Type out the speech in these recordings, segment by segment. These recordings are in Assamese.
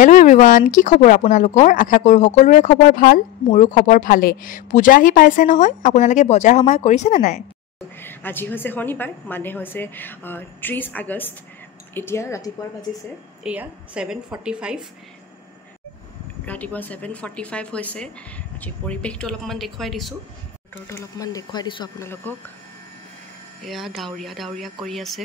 हेलो एवरीवन কি খবৰ আপোনালোকৰ আশা কৰো সকলোৰে খবৰ ভাল মোৰো খবৰ ভালে পূজা আহি পাইছে নহয় আপোনালোকে বজাৰ সমাৰ কৰিছে না নাই আজি হৈছে শনিবাৰ মানে হৈছে 30 আগষ্ট এতিয়া ৰাতিপুৱাৰ বাজিছে এয়া 7:45 ৰাতিপুৱা 7:45 হৈছে আজি পৰিবেশটো অলপমান দেখুৱাই দিছো বতৰটো অলপমান দেখুৱাই দিছো আপোনালোকক এয়া ডাউৰিয়া কৰি আছে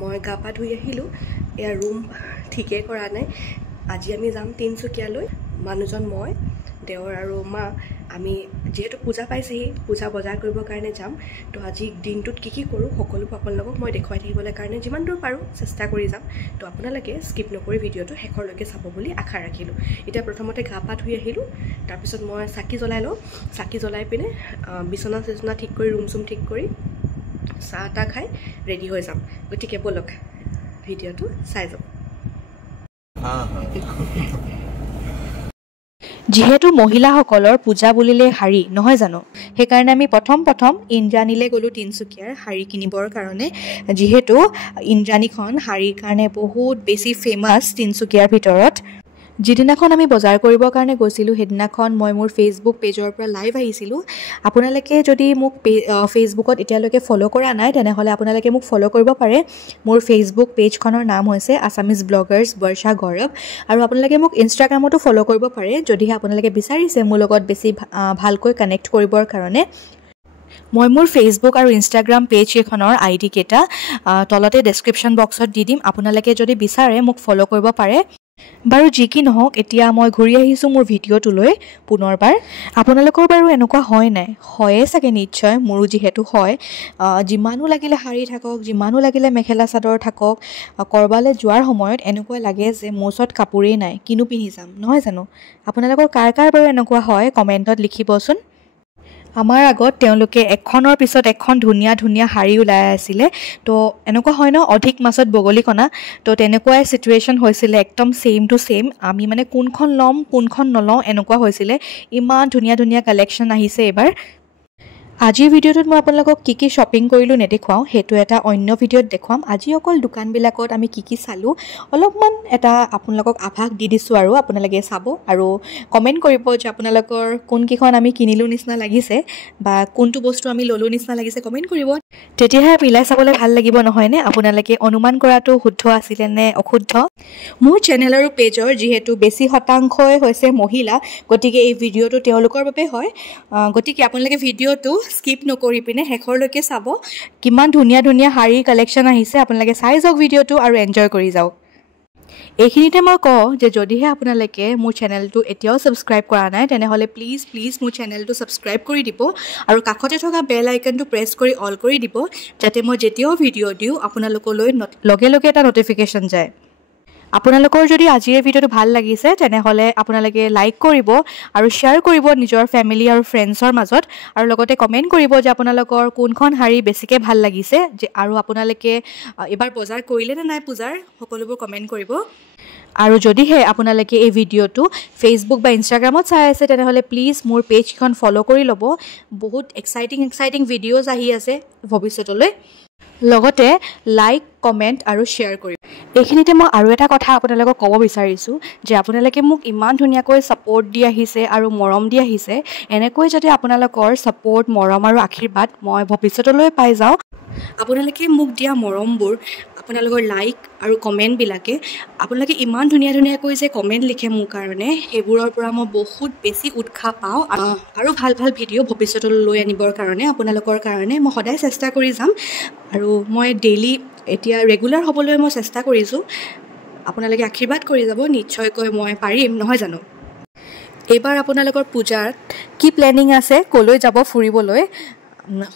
মই গাপা ধুই আহিলো এয়া ৰুম ঠিকে কৰা নাই আজি আমি যাম তিনচুকীয়ালৈ মানুহজন মই দেৱৰ আৰু মা আমি যেহেতু পূজা পাইছেহি পূজা বজাৰ কৰিবৰ কাৰণে যাম তো আজি দিনটোত কি কৰো সকলোবোৰ আপোনালোকক মই দেখুৱাই থাকিবলৈ কাৰণে যিমান দূৰ পাৰো চেষ্টা কৰি যাম তো আপোনালোকে স্কিপ নকৰি ভিডিঅ'টো শেষৰলৈকে চাব বুলি আশা ৰাখিলো এতিয়া প্ৰথমতে গাপা ধুই আহিলো তাৰ পিছত মই চাকি জ্বলাই পিনে বিছনা ঠিক কৰি ৰুম ঠিক কৰি চাহটা খাই ৰেডি হৈ যাম গতিকে বলক ভিডিঅ'টো চাই যাম যেহেতু মহিলাসকলৰ পূজা বুলিলে শাৰী নহয় জানো সেইকাৰণে আমি প্ৰথম ইন্দ্ৰাণীলে গলো তিনচুকীয়াৰ শাৰী কিনিবৰ কাৰণে যেহেতু ইন্দ্ৰাণীখন শাৰীৰ কাৰণে বহুত বেছি ফেমাস তিনচুকীয়াৰ ভিতৰত যিদিনাখন আমি বজাৰ কৰিবৰ কাৰণে গৈছিলো হেদিনাখন মই মোৰ ফেসবুক পেজৰ পৰা লাইভ আহিছিলো আপোনালোকে যদি মোক ফেসবুকত এতিয়ালৈকে ফলো কৰা নাই তেনেহলে আপোনালোকে মোক ফলো কৰিব পাৰে মোৰ ফেসবুক পেজখনৰ নাম হৈছে আসামিজ ব্লগাৰ্ছ বৰ্ষা গৌৰৱ আৰু আপোনালোকে মোক ইনষ্টাগ্ৰামতো ফলো কৰিব পাৰে যদিহে আপোনালোকে বিচাৰিছে মোৰ লগত বেছি ভালকৈ কানেক্ট কৰিবৰ কাৰণে মই মোৰ ফেসবুক আৰু ইনষ্টাগ্ৰাম পেজ এখনৰ আইডি কেটা তলতে ডেসক্ৰিপচন বক্সত দি দিম আপোনালোকে যদি বিচাৰে মোক ফলো কৰিব পাৰে বাৰু যি কি নহওক এতিয়া মই ঘূৰি আহিছো মোৰ ভিডিঅ'টোলৈ পুনৰবাৰ আপোনালোকৰ বাৰু এনেকুৱা হয় নাই হয়ে চাগে নিশ্চয় মোৰো যেহেতু হয় যিমানো লাগিলে শাৰী থাকক যিমানো লাগিলে মেখেলা চাদৰ থাকক কৰবালে যোৱাৰ সময়ত এনেকুৱা লাগে যে মোচত কাপোৰেই নাই কিনো পিন্ধি যাম নহয় জানো আপোনালোকৰ কাৰ বাৰু এনেকুৱা হয় কমেন্টত লিখিবচোন আমাৰ আগত তেওঁলোকে এখনৰ পিছত এখন ধুনিয়া শাৰী উলাই আছিল তো এনেকুৱা হয় ন অধিক মাছত বগলীকণা তো তেনেকুৱাই সিচুৱেচন হৈছিল একদম সেম টু সেম আমি মানে কোনখন লম কোনখন নলও এনেকুৱা হৈছিল ইমান ধুনিয়া কালেকশন আহিছে এবাৰ আজিৰ ভিডিঅ'টোত মই আপোনালোকক কি শপিং কৰিলো নেদেখুৱাও হেতু এটা অন্য ভিডিঅ'ত দেখুৱাম আজি অকল দোকান বিলাকত আমি কি চালো অলপমান এটা আপোনালোকক আভাস দি দিছো আৰু আপোনালোকে চাব আৰু কমেন্ট কৰিব যে আপোনালোকৰ কোন কিখন আমি কিনিলো নিছনা লাগিছে বা কোনটো বস্তু আমি ললো নিছনা লাগিছে কমেন্ট কৰিব তেতিয়াহে মিলাই চাবলৈ ভাল লাগিব নহয় নে আপোনালোকে অনুমান কৰাটো শুদ্ধ আছিল নে অশুদ্ধ মোৰ চেনেল আৰু পেজৰ যেহেতু বেছি শতাংশই হৈছে মহিলা গতিকে এই ভিডিঅ'টো তেওঁলোকৰ বাবে হয় গতিকে আপোনালোকে ভিডিঅ'টো স্কিপ নকৰি পিনে শেষৰলৈকে চাব কিমান ধুনিয়া শাৰী কালেকশন আহিছে আপোনালোকে চাই যাওক ভিডিঅ'টো আৰু এনজয় কৰি যাওক এইখিনিতে মই কওঁ যে যদিহে আপোনালোকে মোৰ চেনেলটো এতিয়াও সাবস্ক্ৰাইব কৰা নাই তেনেহলে প্লিজ মোৰ চেনেলটো সাবস্ক্ৰাইব কৰি দিব আৰু কাষতে থকা বেল আইকনটো প্ৰেছ কৰি অল কৰি দিব যাতে মই যেতিয়াও ভিডিঅ' দিও আপোনালোকলৈ লগে এটা নটিফিকেশন যায় আপোনালোকৰ যদি আজিৰ ভিডিঅ'টো ভাল লাগিছে তেনেহলে আপোনালোকে লাইক কৰিব আৰু শেয়াৰ কৰিব নিজৰ ফ্যামিলি আৰু ফ্ৰেণ্ডছৰ মাজত আৰু লগতে কমেন্ট কৰিব যে আপোনালোকৰ কোনখন শাৰী বেছিকে ভাল লাগিছে যে আৰু আপোনালোকে এবাৰ বজাৰ কৰিলে নে নাই পূজাৰ সকলোবোৰ কমেন্ট কৰিব আৰু যদিহে আপোনালোকে এই ভিডিঅ'টো ফেসবুক বা ইনষ্টাগ্ৰামত চাই আছে তেনেহলে প্লিজ মোৰ পেজখন ফলো কৰি ল'ব বহুত এক্সাইটিং ভিডিঅ'জ আহি আছে ভৱিষ্যতলৈ লগতে লাইক কমেন্ট আৰু শেয়াৰ কৰিব এইখিনিতে মই আৰু এটা কথা আপোনালোকক ক'ব বিচাৰিছো যে আপোনালোকে মোক ইমান ধুনিয়াকৈ সাপোৰ্ট দি আহিছে আৰু মৰম দি আহিছে এনেকৈ যদি আপোনালোকৰ সাপোৰ্ট মৰম আৰু আশীৰ্বাদ মই ভৱিষ্যতলৈ পাই যাও আপোনালোকে মোক দিয়া মৰমবোৰ আপোনালোকৰ লাইক আৰু কমেন্ট বিলাকে আপোনালোকে ইমান ধুনিয়াকৈ যে কমেন্ট লিখে মোৰ কাৰণে হেবোৰৰ পৰা মই বহুত বেছি উৎসাহ পাওঁ আৰু ভাল ভিডিঅ' ভৱিষ্যতলৈ লৈ আনিবৰ কাৰণে আপোনালোকৰ কাৰণে মই সদায় চেষ্টা কৰি যাম আৰু মই ডেইলি এতিয়া ৰেগুলাৰ হ'বলৈ মই চেষ্টা কৰিছো আপোনালোকে আশীৰ্বাদ কৰি যাব নিশ্চয়কৈ মই পাৰিম নহয় জানো এবাৰ আপোনালোকৰ পূজাত কি প্লেনিং আছে কলৈ যাব ফুৰিবলৈ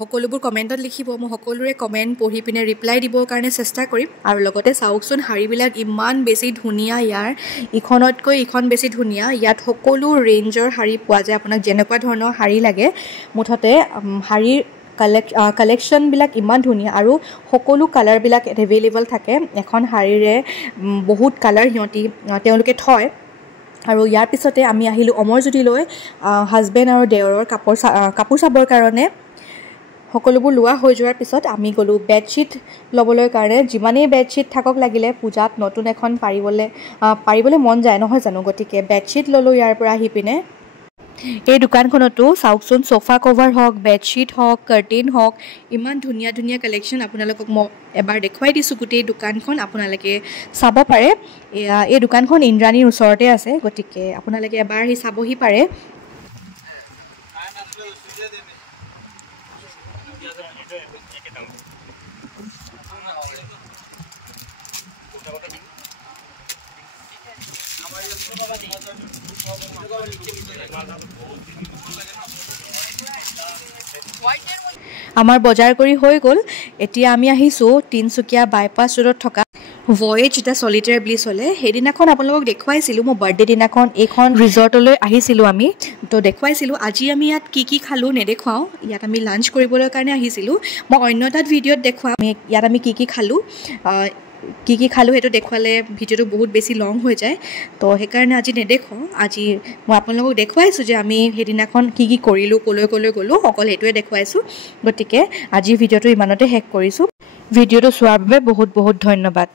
সকলোবোৰ কমেন্টত লিখিব মই সকলোৰে কমেন্ট পঢ়ি পিনে ৰিপ্লাই দিবৰ কাৰণে চেষ্টা কৰিম আৰু লগতে চাওকচোন শাৰীবিলাক ইমান বেছি ধুনিয়া ইয়াৰ ইখনতকৈ ইখন বেছি ধুনিয়া ইয়াত সকলো ৰেঞ্জৰ শাৰী পোৱা যায় আপোনাক যেনেকুৱা ধৰণৰ শাৰী লাগে মুঠতে শাৰীৰ কালেকশন বিলাক ইমান ধুনিয়া আৰু সকলো কালাৰ বিলাক এভেইলেবল থাকে এখন শাৰীৰে বহুত কালাৰ তেওঁলোকে থয় আৰু ইয়াৰ পিছতে আমি আহিলো অমৰজ্যোতিলৈ হাজবেণ্ড আৰু দেওৰৰ কাপোৰ চাবৰ কাৰণে সকলোবোৰ লোৱা হৈ যোৱাৰ পিছত আমি গ'লোঁ বেডশ্বীট ল'বলৈ কাৰণে। যিমানেই বেডশ্বীট থাকক লাগিলে পূজাত নতুন এখন পাৰিবলৈ মন যায় নহয় জানো, গতিকে বেডশ্বীট ল'লোঁ ইয়াৰ পৰা আহি পিনে। এই দোকানখনতো চাওকচোন সোফা কভাৰ হওক, বেডশ্বীট হওক, কাৰ্টেইন হওক, ইমান ধুনীয়া ধুনীয়া কালেকশ্যন। আপোনালোকক মই এবাৰ দেখুৱাই দিছোঁ গোটেই দোকানখন, আপোনালোকে চাব পাৰে। এই দোকানখন ইন্দ্ৰাণীৰ ওচৰতে আছে, গতিকে আপোনালোকে এবাৰ আহি চাবহি পাৰে। আমাৰ বজাৰ কৰি হৈ গ'ল। এতিয়া আমি আহিছোঁ তিনিচুকীয়া বাইপাছ ৰোডত থকা ভয়েজ দ্য চলিটেয়াৰ ব্লিছ হ'লে। সেইদিনাখন আপোনালোকক দেখুৱাইছিলোঁ, মোৰ বাৰ্থডে দিনাখন এইখন ৰিজৰ্টলৈ আহিছিলোঁ আমি, তো দেখুৱাইছিলোঁ। আজি আমি ইয়াত কি খালোঁ নেদেখুৱাওঁ, ইয়াত আমি লাঞ্চ কৰিবলৈ কাৰণে আহিছিলোঁ। মই অন্য এটাত ভিডিঅ'ত দেখুৱাম ইয়াত আমি কি খালোঁ। কি খালোঁ সেইটো দেখুৱালে ভিডিঅ'টো বহুত বেছি লং হৈ যায়, তো সেইকাৰণে আজি নেদেখুৱাওঁ। আজি মই আপোনালোকক দেখুৱাইছোঁ যে আমি সেইদিনাখন কি কৰিলোঁ, ক'লৈ গ'লোঁ, অকল সেইটোৱে দেখুৱাইছোঁ। গতিকে আজিৰ ভিডিঅ'টো ইমানতে শেষ কৰিছোঁ। ভিডিঅ'টো চোৱাৰ বাবে বহুত বহুত ধন্যবাদ।